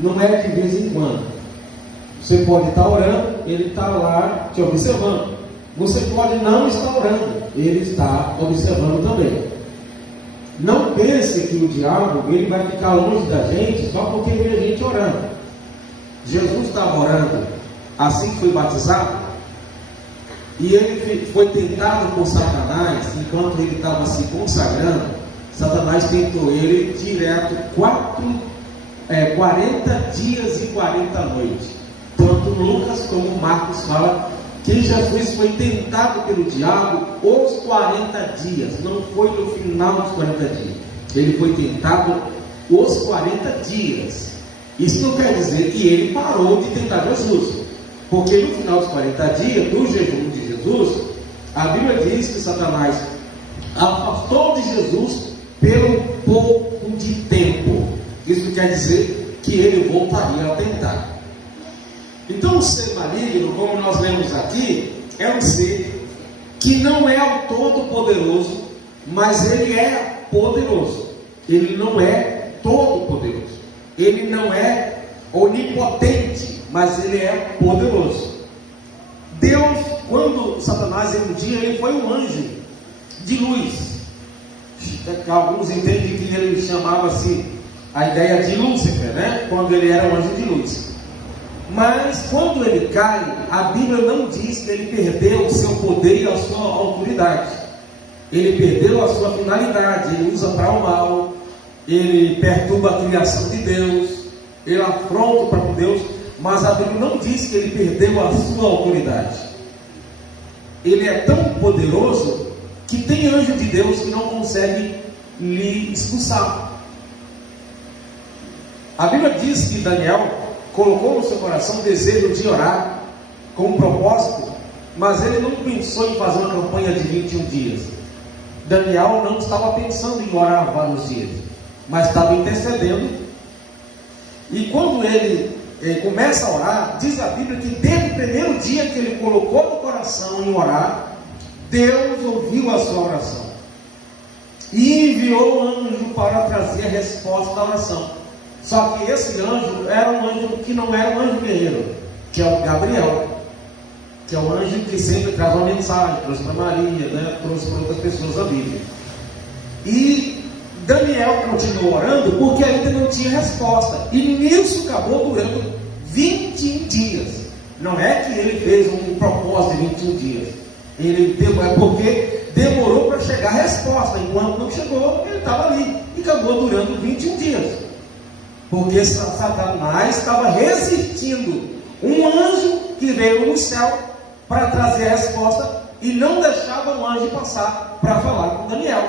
não é de vez em quando. Você pode estar orando, ele está lá te observando. Você pode não estar orando, ele está observando também. Não pense que o diabo ele vai ficar longe da gente só porque vê a gente orando. Jesus estava orando assim que foi batizado, e ele foi tentado por Satanás. Enquanto ele estava se consagrando, Satanás tentou ele direto 40 dias e 40 noites. Tanto Lucas como Marcos fala que Jesus foi tentado pelo diabo os 40 dias, não foi no final dos 40 dias. Ele foi tentado os 40 dias. Isso não quer dizer que ele parou de tentar Jesus, porque no final dos 40 dias do jejum de Jesus, a Bíblia diz que Satanás afastou de Jesus pelo pouco de tempo. Isso quer dizer que ele voltaria a tentar. Então o ser maligno, como nós lemos aqui, é um ser que não é o todo-poderoso, mas ele é poderoso. Ele não é todo-poderoso. Ele não é onipotente, mas ele é poderoso. Deus, quando Satanás um dia, ele foi um anjo de luz. Alguns entendem que ele chamava-se a ideia de Lúcifer, né? Quando ele era um anjo de luz. Mas quando ele cai, a Bíblia não diz que ele perdeu o seu poder e a sua autoridade. Ele perdeu a sua finalidade. Ele usa para o mal, ele perturba a criação de Deus, ele afronta para com Deus. Mas a Bíblia não diz que ele perdeu a sua autoridade. Ele é tão poderoso que tem anjo de Deus que não consegue lhe expulsar. A Bíblia diz que Daniel colocou no seu coração o desejo de orar com um propósito, mas ele não pensou em fazer uma campanha de 21 dias. Daniel não estava pensando em orar vários dias, mas estava intercedendo. E quando ele começa a orar, diz a Bíblia que desde o primeiro dia que ele colocou no coração em orar, Deus ouviu a sua oração e enviou um anjo para trazer a resposta da oração. Só que esse anjo era um anjo que não era um anjo guerreiro, que é o Gabriel, que é o anjo que sempre traz uma mensagem, trouxe para Maria, né? Trouxe para outras pessoas da Bíblia. E Daniel continuou orando porque ainda não tinha resposta, e nisso acabou durando 21 dias. Não é que ele fez um propósito de 21 dias, é porque demorou para chegar a resposta. Enquanto não chegou, ele estava ali, e acabou durando 21 dias. Porque Satanás estava resistindo um anjo que veio no céu para trazer a resposta, e não deixava o anjo passar para falar com Daniel.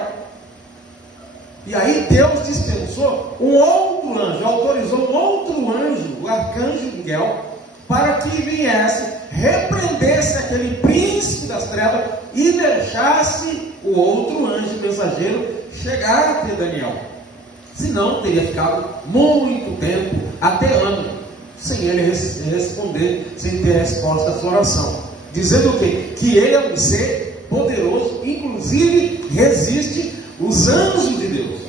E aí Deus dispensou um outro anjo, autorizou um outro anjo, o arcanjo Miguel, para que viesse, repreendesse aquele príncipe das trevas e deixasse o outro anjo mensageiro chegar até Daniel. Senão teria ficado muito tempo, até ano, sem ele responder, sem ter resposta à sua oração. Dizendo o quê? Que ele é um ser poderoso, inclusive resiste os anjos de Deus.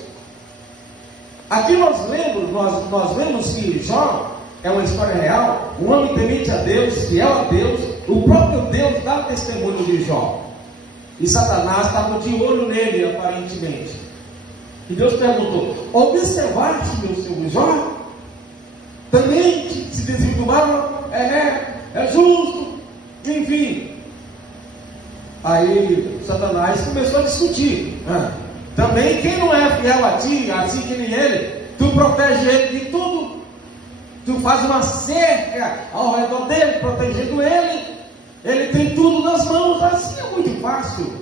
Aqui nós vemos que Jó é uma história real, um homem temente a Deus, fiel a Deus. O próprio Deus dá testemunho de Jó, e Satanás estava de olho nele, aparentemente. E Deus perguntou: observaste meu filho Jó? Também se desviou do mal? É justo? Enfim. Aí Satanás começou a discutir. Também quem não é fiel a ti, assim que nem ele, tu protege ele de tudo. Tu faz uma cerca ao redor dele, protegendo ele. Ele tem tudo nas mãos. Assim é muito fácil.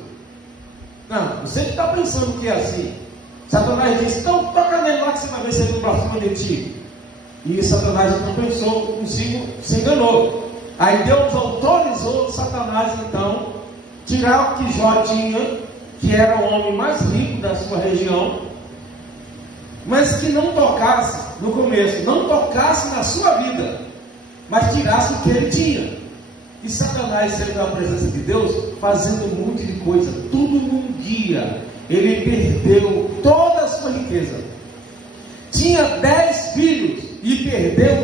Não, você que está pensando que é assim. Satanás disse: então toca nele lá que você vai ver se ele não para cima de ti. E Satanás então pensou consigo, se enganou. Aí Deus autorizou Satanás então tirar o que Jó tinha, que era o homem mais rico da sua região, mas que não tocasse no começo, não tocasse na sua vida, mas tirasse o que ele tinha. E Satanás saiu da presença de Deus fazendo um monte de coisa, tudo num dia. Ele perdeu toda a sua riqueza. Tinha 10 filhos e perdeu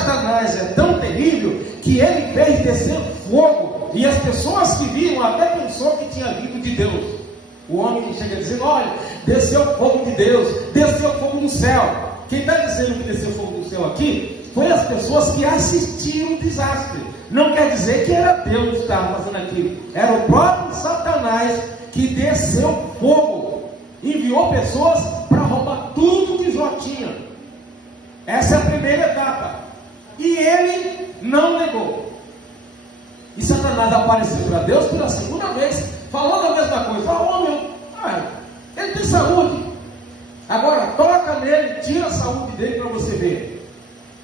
Satanás é tão terrível que ele fez descer fogo, e as pessoas que viram até pensou que tinha vindo de Deus. O homem que chega dizendo: olha, desceu fogo de Deus, desceu fogo do céu. Quem está dizendo que desceu fogo do céu aqui foi as pessoas que assistiram o desastre. Não quer dizer que era Deus que estava fazendo aquilo, era o próprio Satanás que desceu fogo, enviou pessoas para roubar tudo que Jó tinha. Essa é a primeira etapa, e ele não negou. E Satanás apareceu para Deus pela segunda vez, falou a mesma coisa: falou: homem, ele tem saúde, agora toca nele, tira a saúde dele para você ver,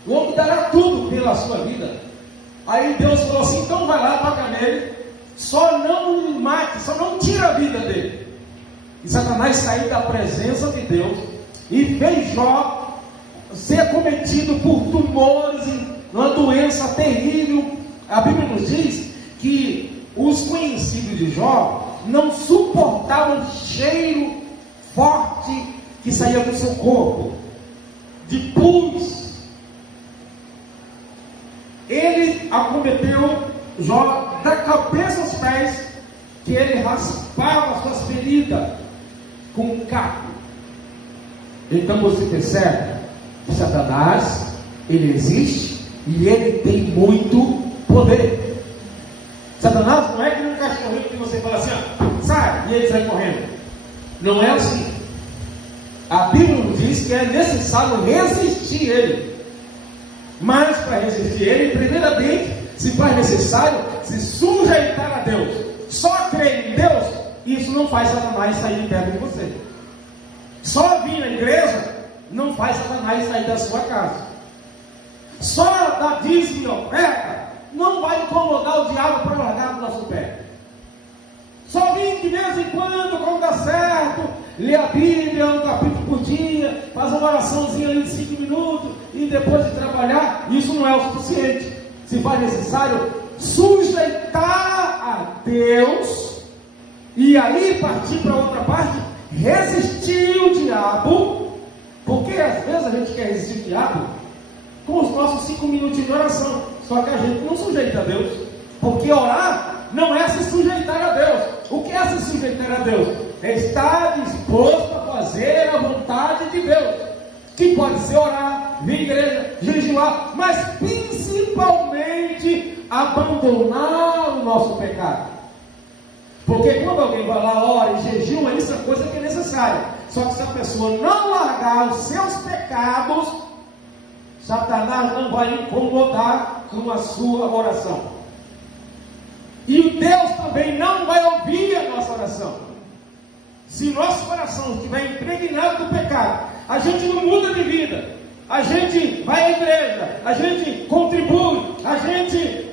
o homem dará tudo pela sua vida. Aí Deus falou assim: então vai lá, toca nele, só não mate, só não tira a vida dele. E Satanás saiu da presença de Deus e fez Jó ser acometido por tumores, uma doença terrível. A Bíblia nos diz que os conhecidos de Jó não suportavam o cheiro forte que saía do seu corpo, de pus. Ele acometeu Jó da cabeça aos pés, que ele raspava suas feridas com um caco. Então você percebe que Satanás, ele existe e ele tem muito poder. Satanás não é que um cachorrinho que você fala assim: sai, e ele sai correndo. Não é assim. A Bíblia nos diz que é necessário resistir ele. Mas para resistir ele, primeiramente se faz necessário se sujeitar a Deus. Só crer em Deus, isso não faz Satanás sair de perto de você. Só vir na igreja não faz Satanás sair da sua casa. Só dar dízimo e oferta não vai incomodar o diabo para largar do nosso pé. Só vir de vez em quando dá certo, lê a Bíblia, um capítulo por dia, faz uma oraçãozinha ali de 5 minutos, e depois de trabalhar, isso não é o suficiente. Se faz necessário sujeitar a Deus, e aí partir para outra parte, resistir o diabo, porque às vezes a gente quer resistir o diabo com os nossos 5 minutos de oração, só que a gente não sujeita a Deus, porque orar não é se sujeitar a Deus. O que é se sujeitar a Deus? É estar disposto a fazer a vontade de Deus, que pode ser orar, vir à igreja, jejuar, mas principalmente abandonar o nosso pecado. Porque quando alguém vai lá, ora e jejua, isso é coisa que é necessária. Só que se a pessoa não largar os seus pecados, Satanás não vai incomodar com a sua oração. E Deus também não vai ouvir a nossa oração. Se nosso coração estiver impregnado do pecado, a gente não muda de vida, a gente vai à igreja, a gente contribui, a gente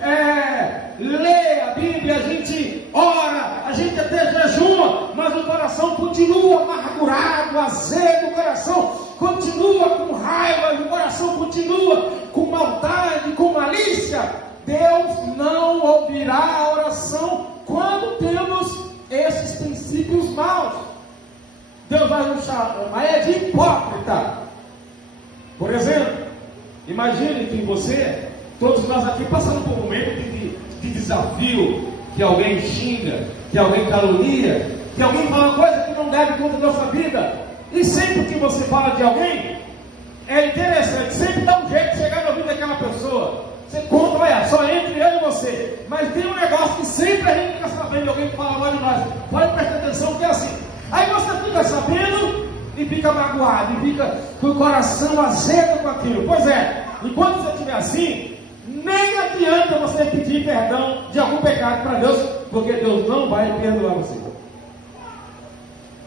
lê a Bíblia, a gente ora, a gente até jejua, mas o coração continua amargurado, azedo, o coração continua com raiva, o coração continua com maldade, com malícia. Deus não ouvirá a oração quando temos esses princípios maus. Deus vai nos chamar de hipócrita. Por exemplo, imagine que você, todos nós aqui passamos por um momento de desafio, que alguém xinga, que alguém calunia, que alguém fala uma coisa que não deve contra a nossa vida. E sempre que você fala de alguém, é interessante, sempre dá um jeito de chegar na vida daquela pessoa. Você conta, olha, só entre eu e você. Mas tem um negócio que sempre a gente fica sabendo de alguém que fala mal de nós. Pode prestar atenção que é assim. Aí você fica sabendo e fica magoado, e fica com o coração azedo com aquilo. Pois é, enquanto você estiver assim, nem adianta você pedir perdão de algum pecado para Deus, porque Deus não vai perdoar você.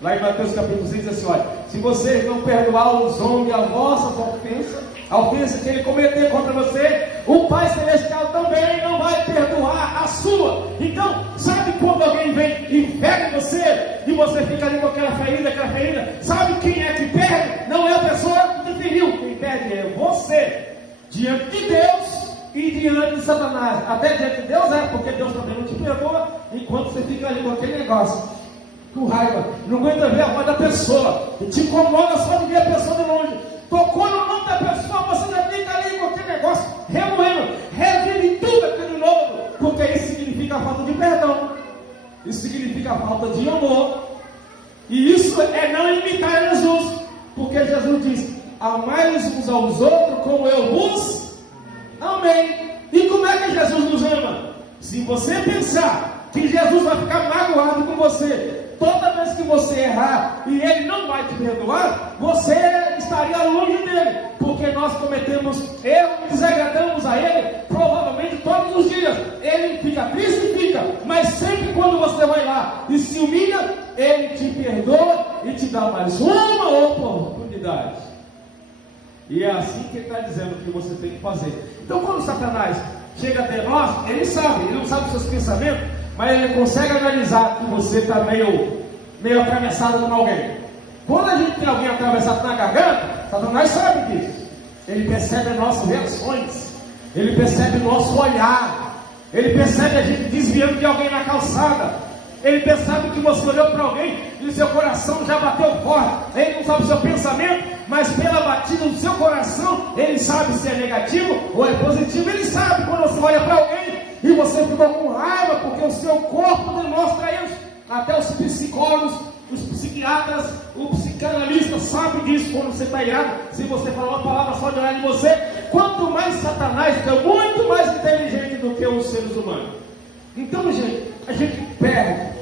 Lá em Mateus capítulo 6 diz assim: olha, se vocês não perdoar os homens as vossas ofensas, a ofensa que ele cometer contra você, o Pai Celestial também não vai perdoar a sua. Então, sabe quando alguém vem e pega você, e você fica ali com aquela ferida, sabe quem é que perde? Não é a pessoa que te feriu, quem perde é você, diante de Deus e diante de Satanás. Até diante de Deus porque Deus também não te perdoa, enquanto você fica ali com aquele negócio, com raiva, não aguenta ver a voz da pessoa, te incomoda só de ver a pessoa de longe. Tocou no nome da pessoa, você já fica ali com aquele negócio Isso significa falta de amor. E isso é não imitar Jesus, porque Jesus diz: amai uns aos outros como eu vos amei. E como é que Jesus nos ama? Se você pensar que Jesus vai ficar magoado com você toda vez que você errar e Ele não vai te perdoar, você estaria longe dele, porque nós cometemos erros e desagradamos a Ele provavelmente todos os dias. Ele fica triste, fica, mas sempre quando você vai lá e se humilha, Ele te perdoa e te dá mais uma oportunidade. E é assim que Ele está dizendo que você tem que fazer. Então quando Satanás chega até nós, ele não sabe os seus pensamentos, mas ele consegue analisar que você está meio atravessado com alguém. Quando a gente tem alguém atravessado na garganta, Satanás sabe disso. Ele percebe as nossas reações, ele percebe o nosso olhar, ele percebe a gente desviando de alguém na calçada, ele percebe que você olhou para alguém e o seu coração já bateu forte. Ele não sabe o seu pensamento, mas pela batida do seu coração, ele sabe se é negativo ou é positivo. Ele sabe quando você olha para alguém e você ficou com raiva, porque o seu corpo demonstra isso. Até os psicólogos, os psiquiatras, o psicanalista sabe disso quando você está irado. Se você falar uma palavra só de olhar em você, quanto mais Satanás é muito mais inteligente do que os seres humanos. Então, gente, a gente perde,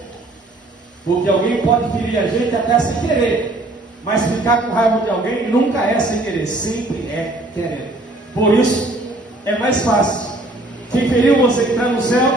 porque alguém pode ferir a gente até sem querer, mas ficar com raiva de alguém nunca é sem querer, sempre é querer. Por isso, é mais fácil quem feriu você entrar no céu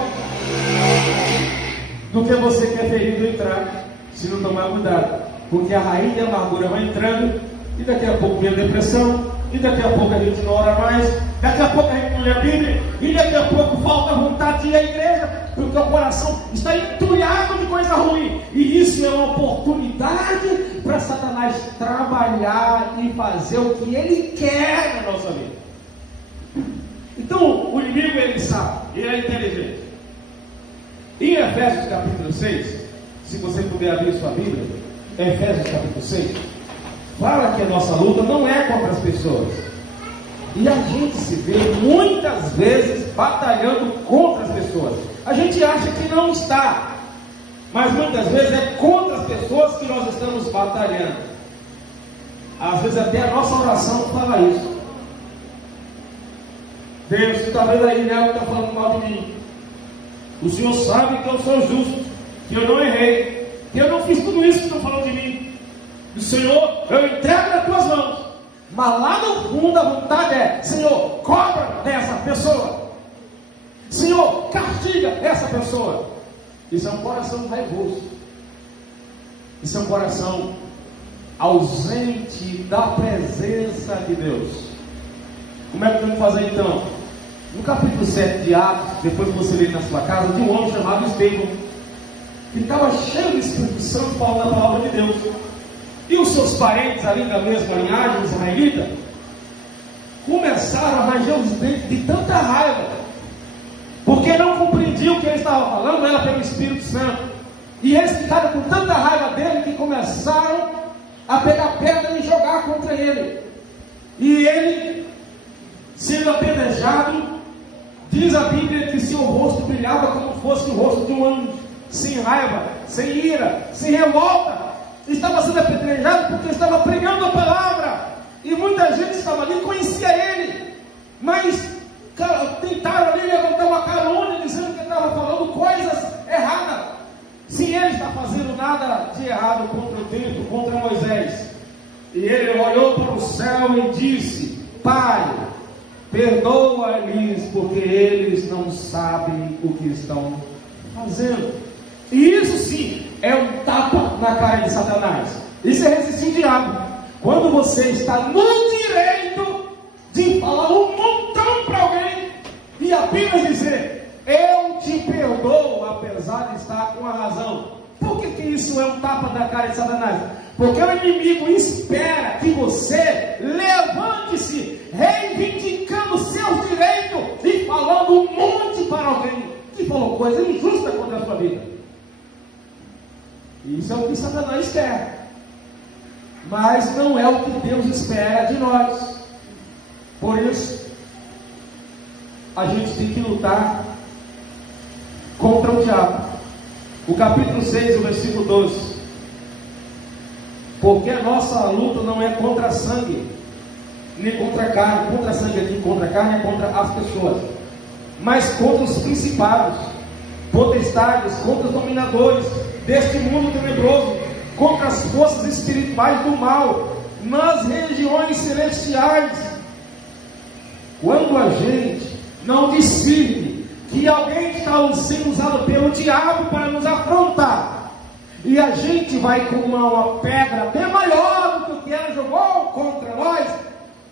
do que você que é ferido entrar, se não tomar cuidado, porque a raiz da amargura vai entrando, e daqui a pouco vem a depressão, e daqui a pouco a gente não ora mais, daqui a pouco a gente não lê a Bíblia, e daqui a pouco falta vontade de ir à igreja, porque o coração está entulhado de coisa ruim. E isso é uma oportunidade para Satanás trabalhar e fazer o que ele quer na nossa vida. Então o inimigo, ele sabe, ele é inteligente. Em Efésios capítulo 6, se você puder abrir sua Bíblia, Efésios capítulo 6, fala que a nossa luta não é contra as pessoas. E a gente se vê muitas vezes batalhando contra as pessoas. A gente acha que não está, mas muitas vezes é contra as pessoas que nós estamos batalhando. Às vezes até a nossa oração fala isso. Deus, você está vendo aí, né? Está falando mal de mim. O Senhor sabe que eu sou justo, que eu não errei, que eu não fiz tudo isso que estão falando de mim. E Senhor, eu entrego nas tuas mãos. Mas lá no fundo a vontade é: Senhor, cobra dessa pessoa. Senhor, castiga essa pessoa. Isso é um coração raivoso. Isso é um coração ausente da presença de Deus. Como é que vamos fazer então? No capítulo 7 de Atos, depois que você lê na sua casa, tinha um homem chamado Estevão, que estava cheio do Espírito Santo falando a palavra de Deus. E os seus parentes ali da mesma linhagem israelita começaram a ranger os dentes de tanta raiva, porque não compreendiam o que ele estava falando, era pelo Espírito Santo. E eles ficaram com tanta raiva dele que começaram a pegar pedra e jogar contra ele. E ele, sendo apedrejado, diz a Bíblia que seu rosto brilhava como fosse o rosto de um anjo, sem raiva, sem ira, sem revolta. Estava sendo apedrejado porque estava pregando a palavra, e muita gente estava ali, conhecia ele, mas tentaram ali levantar uma calúnia dizendo que ele estava falando coisas erradas, sem ele estar fazendo nada de errado contra o templo, contra Moisés. E ele olhou para o céu e disse: Pai, perdoa-lhes, porque eles não sabem o que estão fazendo. E isso sim é um tapa na cara de Satanás. Isso é resistir o diabo. Quando você está no direito de falar um montão para alguém e apenas dizer: eu te perdoo, apesar de estar com a razão. Por que isso é um tapa na cara de Satanás? Porque o inimigo espera que você levante-se reivindicando seus direitos e falando um monte para alguém que falou coisa injusta contra a sua vida. Isso é o que Satanás quer, mas não é o que Deus espera de nós. Por isso, a gente tem que lutar contra o diabo. O capítulo 6, o versículo 12. Porque a nossa luta não é contra sangue, nem contra carne. Contra sangue aqui, contra carne é contra as pessoas, mas contra os principados, potestades, contra os dominadores deste mundo tenebroso, contra as forças espirituais do mal nas regiões celestiais. Quando a gente não discerne que alguém está sendo usado pelo diabo para nos afrontar, e a gente vai com uma pedra até maior do que o que ela jogou contra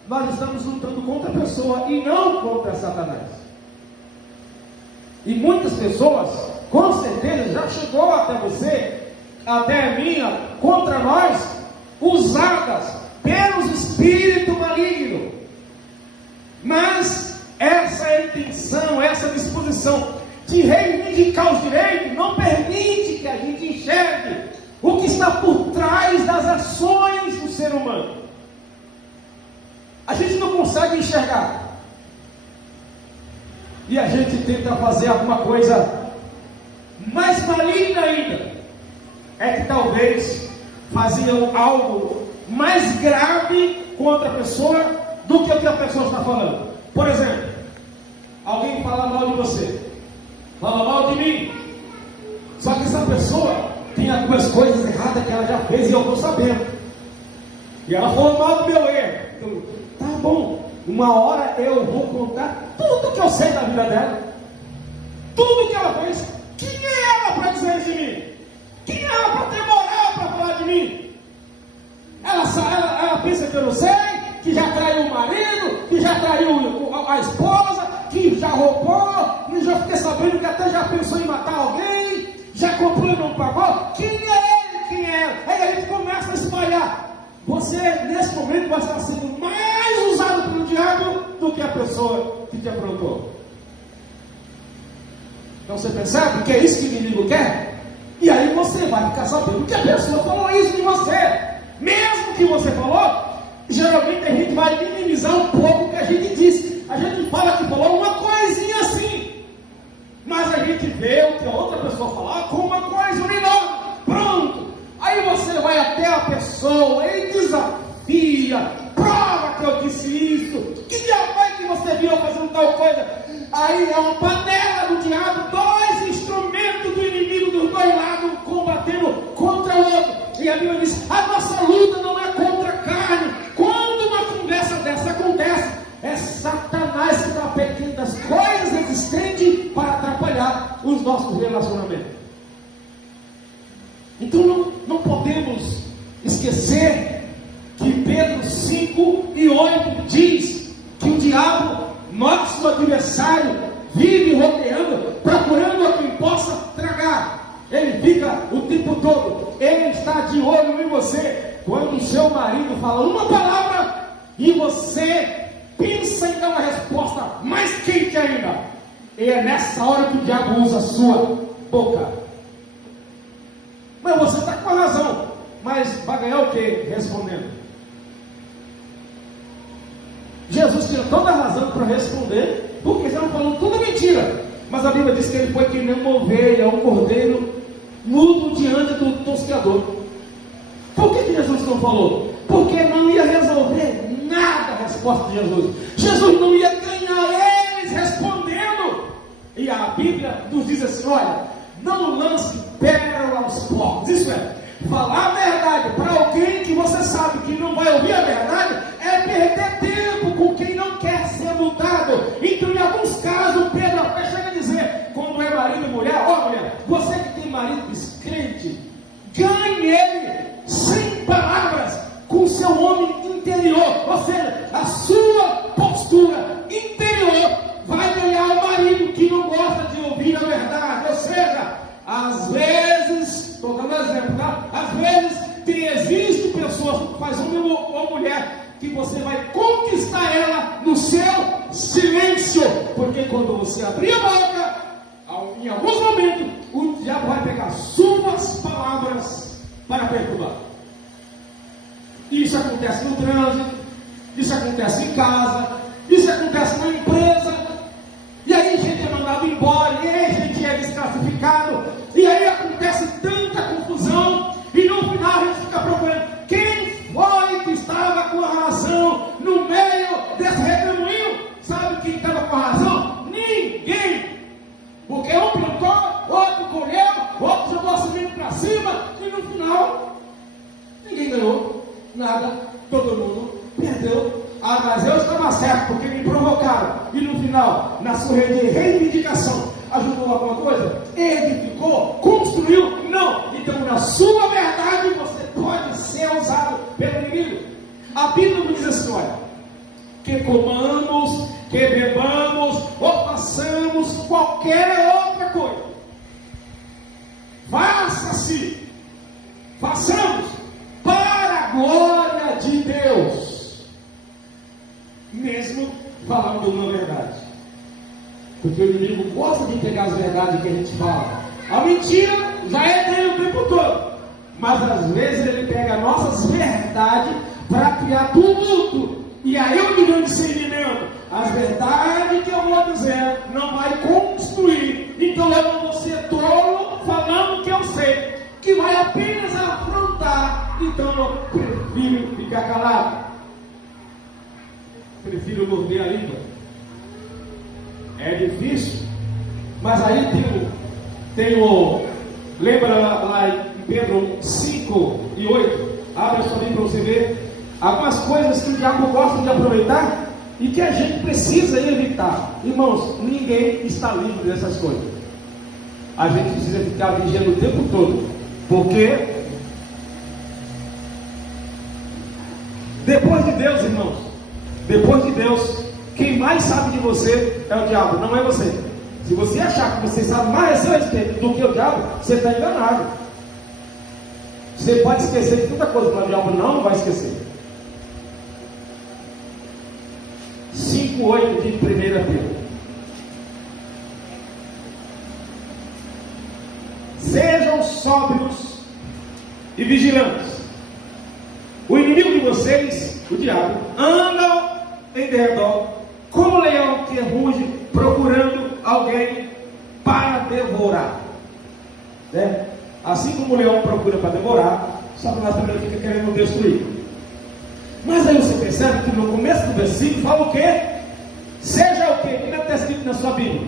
nós estamos lutando contra a pessoa e não contra Satanás. E muitas pessoas, com certeza, já chegou até você, até mim, contra nós, usadas pelos espíritos malignos. Mas essa intenção, essa disposição de reivindicar os direitos não permite que a gente enxergue o que está por trás das ações do ser humano. A gente não consegue enxergar. E a gente tenta fazer alguma coisa mais maligna ainda. É que talvez faziam algo mais grave contra a pessoa do que o que a pessoa está falando. Por exemplo, alguém fala mal de você, fala mal de mim, só que essa pessoa tem algumas coisas erradas que ela já fez e eu estou sabendo, e ela falou mal do meu erro. Então, tá bom, uma hora eu vou contar tudo que eu sei da vida dela, tudo que ela fez. Quem é ela para dizer isso de mim? Quem é ela para ter moral para falar de mim? Ela pensa que eu não sei, que já traiu o marido, que já traiu a esposa, que já roubou, e já fiquei sabendo que até já pensou em matar alguém, já comprou e não pagou. Quem é ele? Quem é ela? Aí a gente começa a espalhar. Você, nesse momento, vai estar sendo mais usado pelo diabo do que a pessoa que te aprontou. Então você percebe que é isso que o inimigo quer? E aí você vai ficar sabendo que a pessoa falou isso de você. Mesmo que você falou, geralmente a gente vai minimizar um pouco o que a gente disse. A gente fala que falou uma coisinha assim, mas a gente vê o que a outra pessoa falar como uma coisa enorme. Pronto. Aí você vai até a pessoa e desafia, prova que eu disse isso. Que diabo é que você viu fazendo tal coisa? Aí é uma panela do diabo, dois instrumentos do inimigo dos dois lados combatendo contra o outro. E a Bíblia diz: a nossa luta não é contra a carne. Quando uma conversa dessa acontece, é Satanás que está pegando as coisas existentes para atrapalhar os nossos relacionamentos. Então não podemos esquecer que Pedro 5:8 diz que o diabo, nosso adversário, vive rodeando, procurando a quem possa tragar. Ele fica o tempo todo, ele está de olho em você. Quando o seu marido fala uma palavra e você pensa em dar uma resposta mais quente ainda, e é nessa hora que o diabo usa a sua boca. Mas você está com a razão, mas vai ganhar o que respondendo? Jesus tinha toda a razão para responder, porque estavam falando tudo mentira. Mas a Bíblia diz que ele foi que nem uma ovelha, um cordeiro mudo diante do tosqueador. Por que Jesus não falou? Porque não ia resolver nada a resposta de Jesus. Jesus não ia ganhar eles respondendo. E a Bíblia nos diz assim: olha, não lance pérola aos porcos. Isso é, falar a verdade para alguém que você sabe que não vai ouvir a verdade é perder tempo com quem não quer ser mudado. Então, em alguns casos, Pedro até chega a dizer, quando é marido e mulher: ó mulher, você que tem marido descrente, ganhe ele sem palavras, com seu homem interior. Ou seja, a sua postura interior vai ganhar o marido que não gosta de ouvir a verdade. Ou seja, às vezes, estou dando exemplo, tá? Às vezes existem pessoas, faz homem ou mulher, que você vai conquistar ela no seu silêncio, porque quando você abrir a boca, em alguns momentos, o diabo vai pegar suas palavras para perturbar. Isso acontece no trânsito, isso acontece em casa, isso acontece na empresa, e aí a gente é mandado embora, e aí a gente é desclassificado, e aí acontece eu, mas eu estava certo porque me provocaram. E no final, na sua reivindicação, ajudou alguma coisa? Edificou? Construiu? Não. Então, na sua verdade, você pode ser usado pelo inimigo. A Bíblia nos diz assim, olha, que comamos, que bebamos, ou façamos qualquer outra coisa. Façamos para a glória de Deus, mesmo falando uma verdade, porque o inimigo gosta de pegar as verdades que a gente fala. A mentira já é dele o tempo todo, mas às vezes ele pega nossas verdades para criar tumulto, e aí o grande discernimento, as verdades que eu vou dizer não vai construir, então eu não vou ser tolo falando que eu sei, que vai apenas afrontar. Então eu prefiro ficar calado, prefiro morder a língua. É difícil, mas aí lembra lá em Pedro 5 e 8, abre a sua Bíblia para você ver algumas coisas que o diabo gosta de aproveitar e que a gente precisa evitar. Irmãos, ninguém está livre dessas coisas. A gente precisa ficar vigiando o tempo todo, porque depois de Deus, irmãos, depois de Deus, quem mais sabe de você é o diabo, não é você. Se você achar que você sabe mais a seu respeito do que o diabo, você está enganado. Você pode esquecer de tanta coisa, mas o diabo não vai esquecer. 5:8 de 1 Pedro. Sejam sóbrios e vigilantes. O inimigo de vocês, o diabo, anda em derredor como leão que ruge, procurando alguém para devorar. Né? Assim como o leão procura para devorar, Satanás também fica querendo destruir. Mas aí você percebe que no começo do versículo fala o quê? Seja o quê? O que está escrito na sua Bíblia?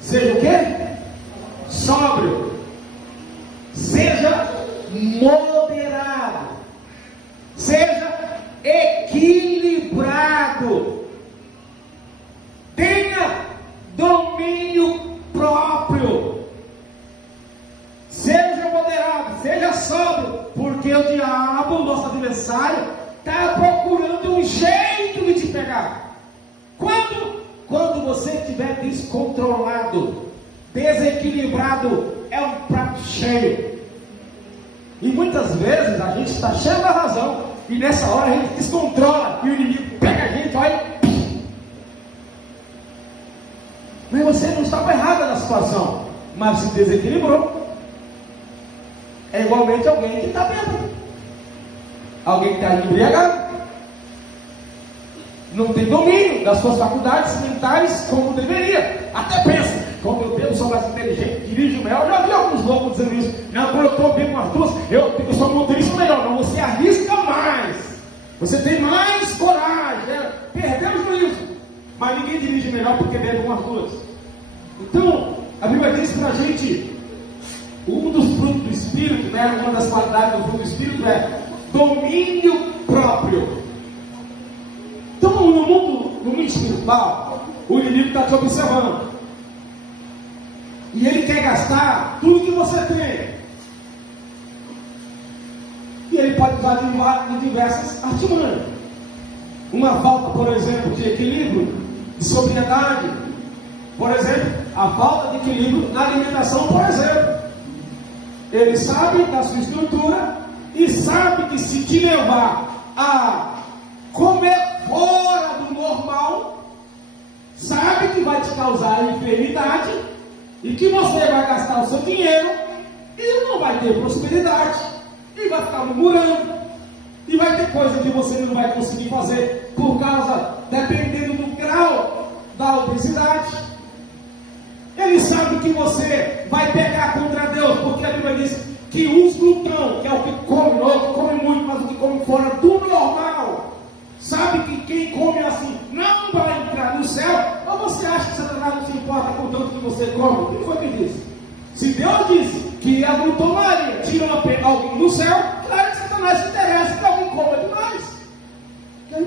Seja o quê? Sóbrio. Seja moderado. Seja equilibrado. Tenha domínio próprio. Seja moderado, seja sóbrio, porque o diabo, nosso adversário, está procurando um jeito de te pegar. Quando você estiver descontrolado, desequilibrado, é um prato cheio. E muitas vezes a gente está cheio da razão, e nessa hora a gente descontrola, e o inimigo pega a gente, olha. Mas você não estava errado na situação, mas se desequilibrou. É igualmente alguém que está bêbado, alguém que está embriagado, não tem domínio das suas faculdades mentais como deveria. Até pensa, como eu bebo, sou mais inteligente, dirijo melhor. Eu já vi alguns loucos dizendo isso. Não, quando eu estou bem com as duas, eu sou motorista melhor. Não, você arrisca mais, você tem mais coragem, né? Perdeu o juízo. Mas ninguém dirige melhor porque bebe com as duas. Então, a Bíblia diz para a gente, um dos frutos do Espírito, né, uma das qualidades do fruto do Espírito é domínio próprio. Então, no mundo espiritual, o inimigo está te observando. E ele quer gastar tudo que você tem. E ele pode usar de diversas artimanhas. Uma falta, por exemplo, de equilíbrio, de sobriedade. Por exemplo, a falta de equilíbrio na alimentação, por exemplo. Ele sabe da sua estrutura e sabe que se te levar a comer fora do normal, sabe que vai te causar enfermidade e que você vai gastar o seu dinheiro e não vai ter prosperidade e vai ficar murmurando e vai ter coisa que você não vai conseguir fazer por causa, dependendo do grau da obesidade. Ele sabe que você vai pecar contra Deus, porque a Bíblia diz que os glutão, que é o que come, não come muito, mas o que come fora do normal, sabe que quem come assim não vai entrar no céu. Ou você acha que Satanás não se importa com tanto que você come? Quem foi que disse? Se Deus disse que a glutonaria tira alguém do céu, claro que Satanás se interessa que alguém coma demais.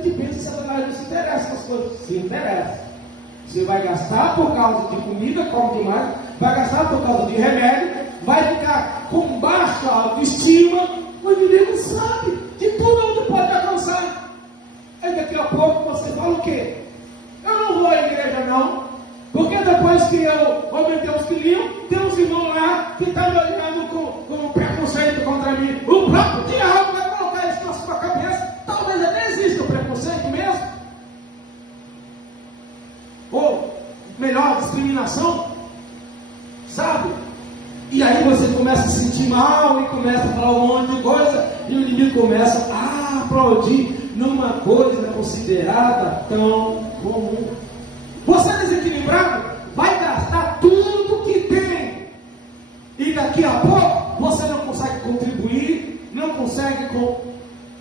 gente pensa que Satanás não se interessa com as coisas. Se interessa. Você vai gastar por causa de comida, come demais, vai gastar por causa de remédio, vai ficar com baixa autoestima. O inimigo sabe de tudo onde pode alcançar. Aí daqui a pouco você fala o quê? Eu não vou à igreja não, porque depois que eu aumentei os quilinhos, tem uns irmãos lá que estão me olhando com preconceito contra mim. O próprio diabo vai colocar isso na sua cabeça. Talvez até exista o preconceito mesmo. Ou melhor, discriminação. Sabe? E aí você começa a se sentir mal e começa a falar um monte de coisa, e o inimigo começa a aplaudir numa coisa considerada tão comum. Você desequilibrado vai gastar tudo que tem, e daqui a pouco você não consegue contribuir, não consegue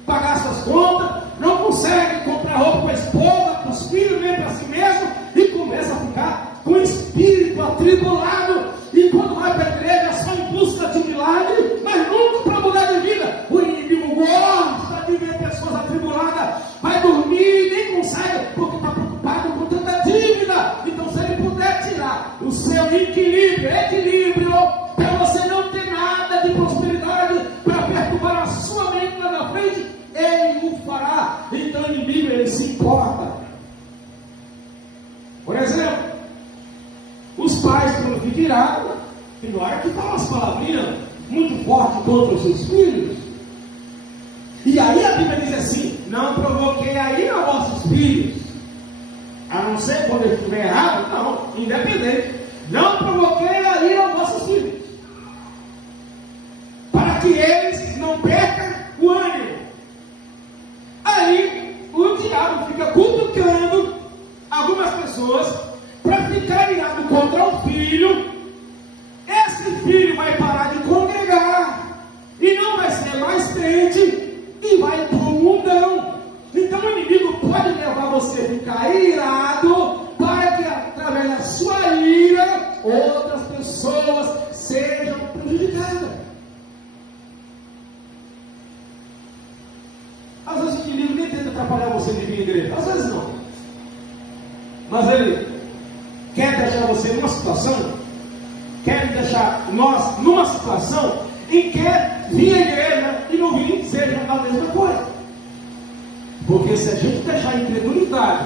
pagar suas contas, não consegue comprar roupa para a esposa, para os filhos, nem para si mesmo, e começa a ficar com o espírito atribulado. E quando vai para a igreja só em busca de milagre, mas nunca para mudar de vida. O inimigo gosta de ver pessoas atribuladas, vai dormir, nem consegue, porque está preocupado com tanta dívida. Então, se ele puder tirar o seu equilíbrio, para você não ter nada de prosperidade, para perturbar a sua mente lá na frente, ele o fará. Então, o inimigo, ele se importa. Por exemplo, os pais, quando ficam irados, tem hora que falam as palavrinhas muito fortes contra os seus filhos. E aí a Bíblia diz assim: não provoquei aí a vossos filhos, a não ser quando ele estiver errado, não, independente. Não provoquei aí a vossos filhos, para que eles não percam o ânimo. Aí o diabo fica cutucando algumas pessoas para ficar irado contra o filho. Esse filho vai parar de congregar e não vai ser mais crente e vai para o mundão. Então o inimigo pode levar você a ficar irado, para que através da sua ira outras pessoas sejam prejudicadas. Às vezes o inimigo nem tenta atrapalhar você de vir à igreja, às vezes não, mas ele quer deixar você numa situação, quer deixar nós numa situação em que vir à igreja e não vir seja a mesma coisa. Porque se a gente deixar a incredulidade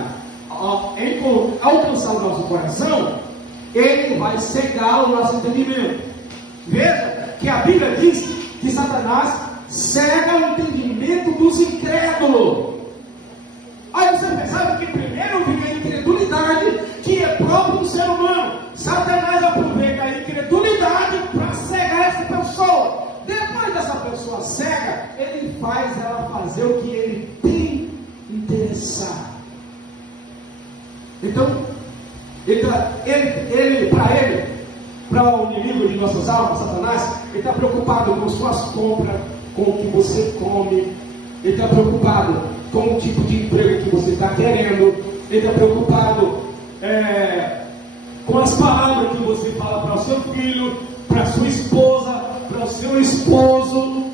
alcançar o nosso coração, ele vai cegar o nosso entendimento. Veja que a Bíblia diz que Satanás cega o entendimento dos incrédulos. Aí você percebe que primeiro vem a incredulidade, que é próprio do ser humano. Satanás aproveita a incredulidade para cegar essa pessoa. Depois dessa pessoa cega, ele faz ela fazer o que ele tem interessado. Então, para o inimigo de nossas almas, Satanás, ele está preocupado com suas compras, com o que você come, ele está preocupado com o tipo de emprego que você está querendo, ele está preocupado com as palavras que você fala para o seu filho, para a sua esposa, para o seu esposo.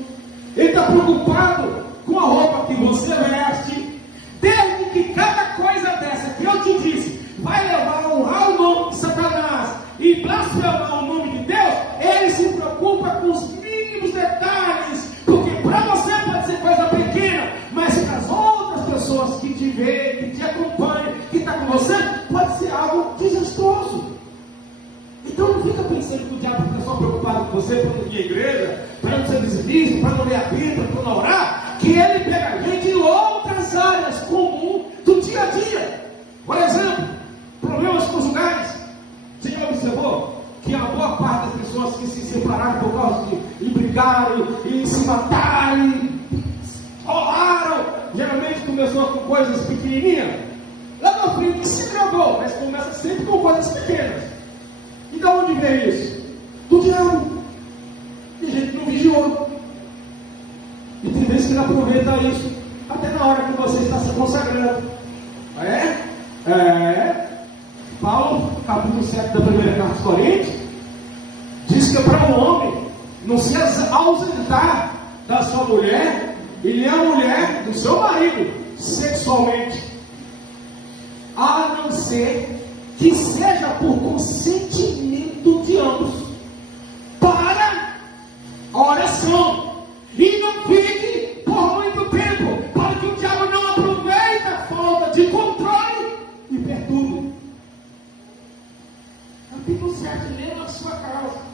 Ele está preocupado com a roupa que você veste. Desde que cada coisa dessa que eu te disse vai levar a honrar o nome de Satanás e blasfemar o nome de Deus, ele se preocupa com os mínimos detalhes, porque para você pode ser coisa pequena, mas para as outras pessoas que te veem, que te acompanham, que estão com você, pode ser algo desastroso. Então não fica pensando que o diabo fica só preocupado com você para não ir à igreja, para não ser dizimista, para não ler a Bíblia, para não orar, que ele pega a gente em outras áreas comuns do dia a dia. Por exemplo, problemas conjugais. Você já observou que a boa parte das pessoas que se separaram por causa de brigaram e se mataram, rolaram, geralmente começou com coisas pequenininhas, lá na frente se gravou, mas começa sempre com coisas pequenas. E de onde vem isso? Do diabo. Tem gente que não vigiou. E tem vezes que ele aproveita isso até na hora que você está se consagrando. Paulo, capítulo 7 da primeira carta aos Coríntios, diz que é para um homem não se ausentar da sua mulher ele é a mulher do seu marido, sexualmente, a não ser que seja por consentimento de ambos, para a oração, e não fique por muito tempo, para que o diabo não aproveite a falta de controle e perturbe. Capítulo 7, lembra a sua causa.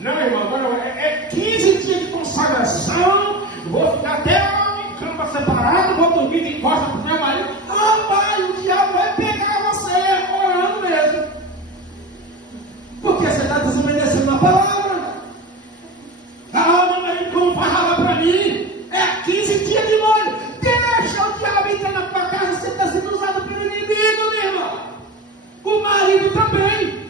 Não, irmão, agora é 15 dias de consagração, vou ficar até em cama separado, vou dormir de costas para o meu marido. Ah, pai, o diabo vai pegar você orando mesmo. Porque você está desobedecendo a palavra. Ah, meu marido, como falava para mim, é 15 dias de molho. Deixa o diabo entrar na tua casa, você está sendo usado pelo inimigo, meu irmão. O marido também.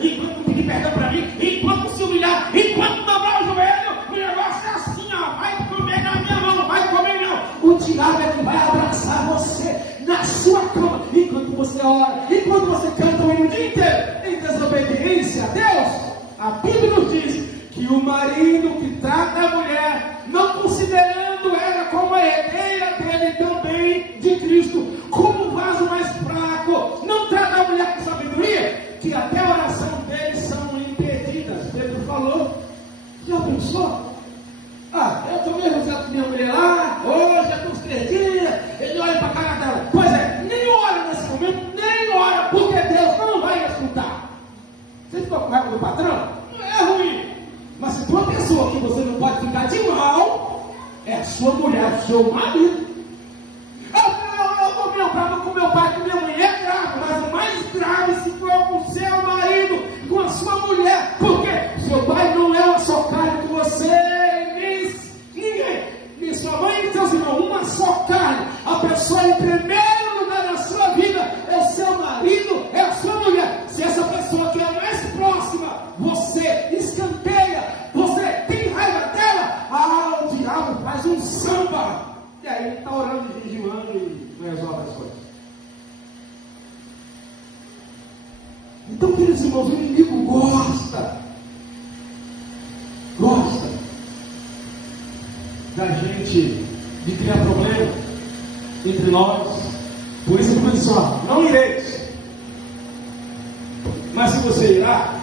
Enquanto não pedir perdão para mim, enquanto se humilhar, enquanto dobrar o joelho, o negócio é assim, ó, vai comer na minha mão, não vai comer não. O diabo é que vai abraçar você na sua cama, enquanto você ora, enquanto você canta o hino o dia inteiro, em desobediência a Deus. A Bíblia nos diz que o marido que trata a mulher, não considerando ela como a herdeira dele também de Cristo, como um vaso mais fraco, não trata a mulher com sabedoria, que até a oração deles são impedidas. Pedro falou, já pensou? Ah, eu estou mesmo com minha mulher lá, hoje é uns 3 dias, ele olha para a cara dela. Pois é, nem ora nesse momento, nem ora, porque Deus não vai escutar. Você ficou com raiva do patrão? Não é ruim. Mas se for uma pessoa que você não pode ficar de mal, é a sua mulher, o seu marido. Eu estou meio bravo com meu pai, com minha mulher, grave, mas o mais grave se for com o seu marido, com a sua mulher, porque seu pai não é uma só carne com você, nem ninguém, nem sua mãe, nem seus irmãos, uma só carne. A pessoa em primeiro lugar na sua vida é o seu marido, é a sua mulher. Se essa pessoa que é mais próxima, você escanteia, você tem raiva dela, o diabo faz um samba. E aí ele está orando e jejuando e não resolve as coisas. Então, queridos irmãos, o inimigo gosta da gente de criar problema entre nós. Por isso ele diz, não ireis. Mas se você irá,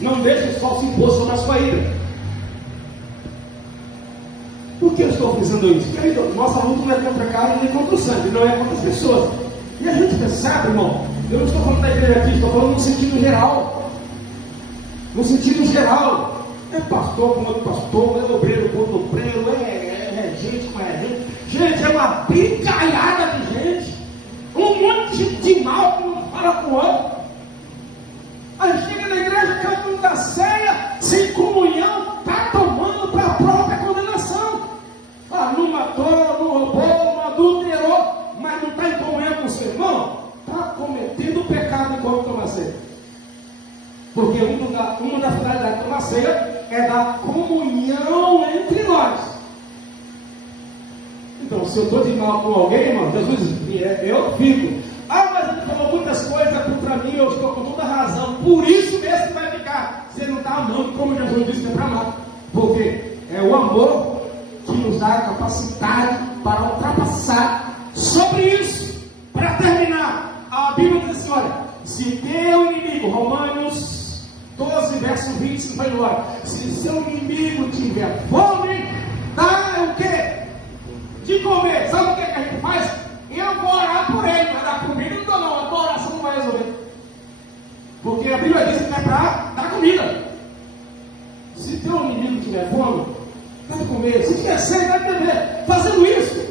não deixe o sol se impor sobre a sua ira. Por que eu estou frisando isso? Porque nossa luta não é contra a carne nem contra o sangue, não é contra as pessoas. E a gente percebe, irmão, eu não estou falando da igreja aqui, estou falando no sentido geral. No sentido geral. É pastor com outro pastor, é obreiro com outro obreiro, é gente com gente. Gente, é uma brincalhada de gente. Um monte de mal que um fala com o outro. Aí chega na igreja, canta um da ceia, sem comunhão, está tomando para a própria condenação. Ah, não matou, não roubou, não adulterou, mas não está em comunhão com o seu irmão, está cometendo pecado enquanto toma ceia. Porque uma das finalidades de tomar ceia é dar comunhão entre nós. Então, se eu estou de mal com alguém, irmão, Jesus diz, eu fico. Ah, mas ele falou muitas coisas contra mim, eu estou com toda razão. Por isso mesmo que vai ficar. Você não está amando como Jesus disse que é para amar. Porque é o amor que nos dá a capacidade para ultrapassar sobre isso. Para terminar, a Bíblia diz assim, olha, se teu inimigo, Romanos 12, verso 25, vai no ar. Se seu inimigo tiver fome, dá o quê? De comer. Sabe o que a gente faz? Eu vou orar por ele, mas dar comida não dou não, a tua oração não vai resolver. Porque a Bíblia diz que não é para dar comida. Se teu inimigo tiver fome, dá de comer. Se tiver sede, dá de beber. Fazendo isso,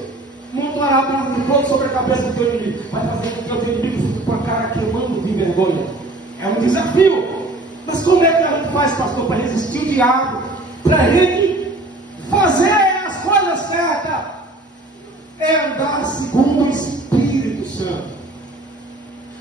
montará brasa de fogo sobre a cabeça do teu inimigo. Vai fazer com que o teu inimigo fique com a cara queimando de vergonha. É um desafio. Mas como é que a gente faz, pastor, para resistir o diabo? Para a gente fazer as coisas certas. É andar segundo o Espírito Santo.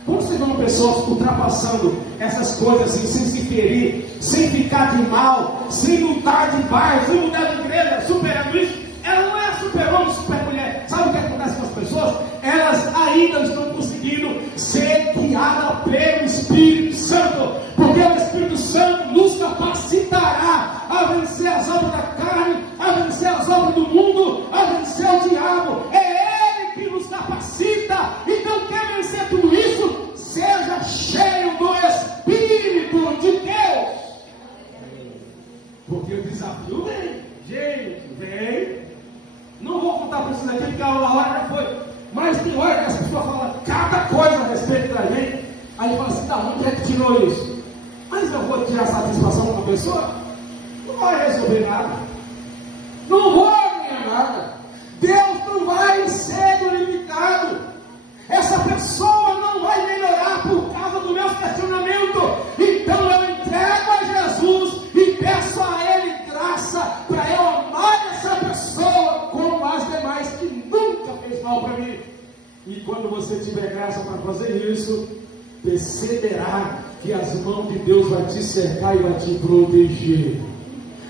Quando você vê uma pessoa ultrapassando essas coisas assim, sem se ferir, sem ficar de mal, sem lutar de bairro, sem mudar de igreja, superando isso, ela não é super homem, super mulher. Sabe o que acontece com as pessoas? Elas ainda estão conseguindo ser guiadas pelo Espírito Santo, porque o Espírito Santo nos capacitará a vencer as obras diabo, é ele que nos capacita. Então, quer vencer tudo isso? Seja cheio do Espírito de Deus. Porque o desafio vem, gente, vem. Não vou contar para isso daqui, porque a hora já foi. Mas tem hora que as pessoas falam cada coisa a respeito da gente. Aí fala assim, tá, onde é que tirou isso? Mas eu vou tirar satisfação com a pessoa? Não vai resolver nada. Não vou ganhar nada. Deus não vai ser glorificado. Essa pessoa não vai melhorar por causa do meu questionamento. Então eu entrego a Jesus e peço a Ele graça para eu amar essa pessoa como as demais que nunca fez mal para mim. E quando você tiver graça para fazer isso, perceberá que as mãos de Deus vai te cercar e vai te proteger.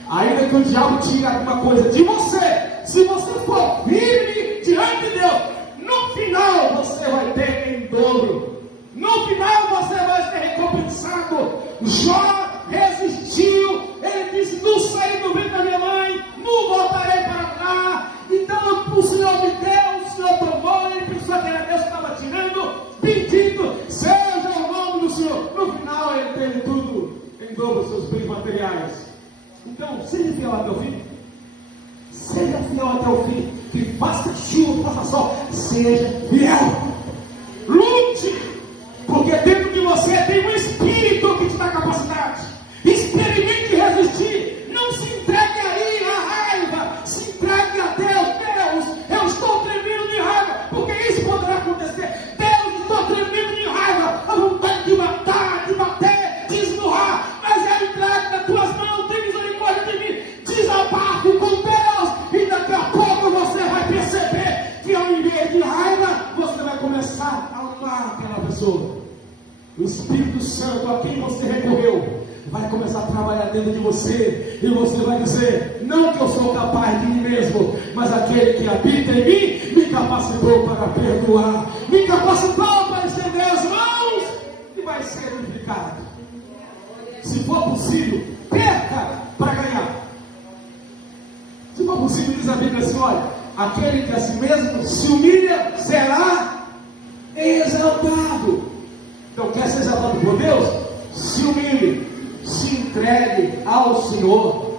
Ainda que o diabo tire alguma coisa de você, se você for firme diante de Deus, no final você vai ter em dobro. No final você vai ser recompensado. Jó resistiu. Ele disse, não saí do ventre da minha mãe, não voltarei para cá. Então o Senhor me deu, o Senhor tomou. Ele pensou que era Deus que estava tirando. Bendito seja o nome do Senhor. No final ele teve tudo em dobro, seus bens materiais. Então, seja fiel até o fim. Seja fiel até o fim. Que faça chuva, faça sol. Seja fiel. Lute. Porque dentro de você tem um espírito que te dá capacidade. Experimente resistir. Não se entregue aí à raiva. Se entregue a Deus. Deus, eu estou tremendo de raiva. Porque isso poderá acontecer. Deus, estou tremendo de raiva. A vontade de matar, de bater, de esmurrar. Mas eu entrego nas tuas mãos. Tem misericórdia de mim. Desabafe com Deus. E daqui a pouco você vai perceber que ao invés de raiva, você vai começar a amar aquela pessoa. O Espírito Santo a quem você recorreu vai começar a trabalhar dentro de você. E você vai dizer, não que eu sou capaz de mim mesmo, mas aquele que habita em mim me capacitou para perdoar, me capacitou para estender as mãos e vai ser edificado. Se for possível, perca para ganhar. Se for possível, diz a Bíblia assim, olha, aquele que a si mesmo se humilha será exaltado. Então, quer ser exaltado por Deus? Se humilhe, se entregue ao Senhor.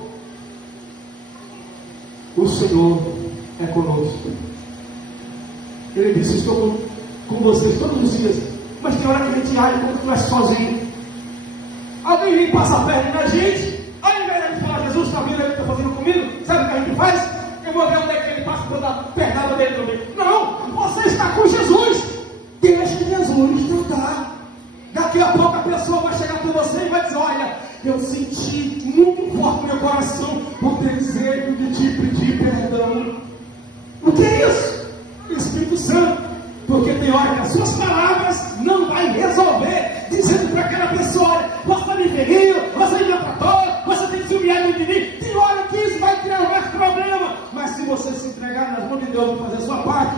O Senhor é conosco. Ele disse, estou com vocês todos os dias. Mas tem hora que a gente age como se estivesse sozinho. Alguém vem passar a perna na gente. Ao invés de falar, Jesus, está vendo o que está fazendo comigo? Sabe o que a gente faz? Eu vou ver onde é que ele passa para dar pernada dele também. Não, você está com Jesus. Deixa Jesus tratar. Daqui a pouco a pessoa vai chegar para você e vai dizer, olha, eu senti muito forte no meu coração o desejo de te pedir perdão. O que é isso? Espírito Santo. Porque tem hora que as suas palavras não vai resolver, dizendo para aquela pessoa, olha, você me feriu, você me atratou, você tem que se humilhar de mim. Tem hora que isso vai criar mais problema. Mas se você se entregar nas mãos de Deus e fazer a sua parte,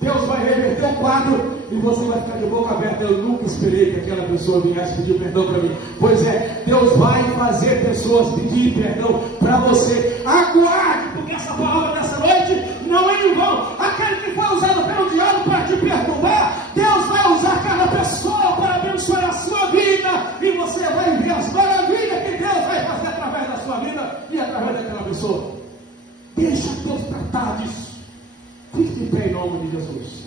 Deus vai reverter o quadro e você vai ficar de boca aberta. Eu nunca esperei que aquela pessoa viesse pedir perdão para mim. Pois é, Deus vai fazer pessoas pedir perdão para você. Aguarde, porque essa palavra dessa noite não é em vão. Aquele que foi usado pelo diabo para te perturbar, Deus vai usar cada pessoa para abençoar a sua vida. E você vai ver as maravilhas que Deus vai fazer através da sua vida e através daquela pessoa. Deixa Deus tratar disso. Fique de pé em nome de Jesus.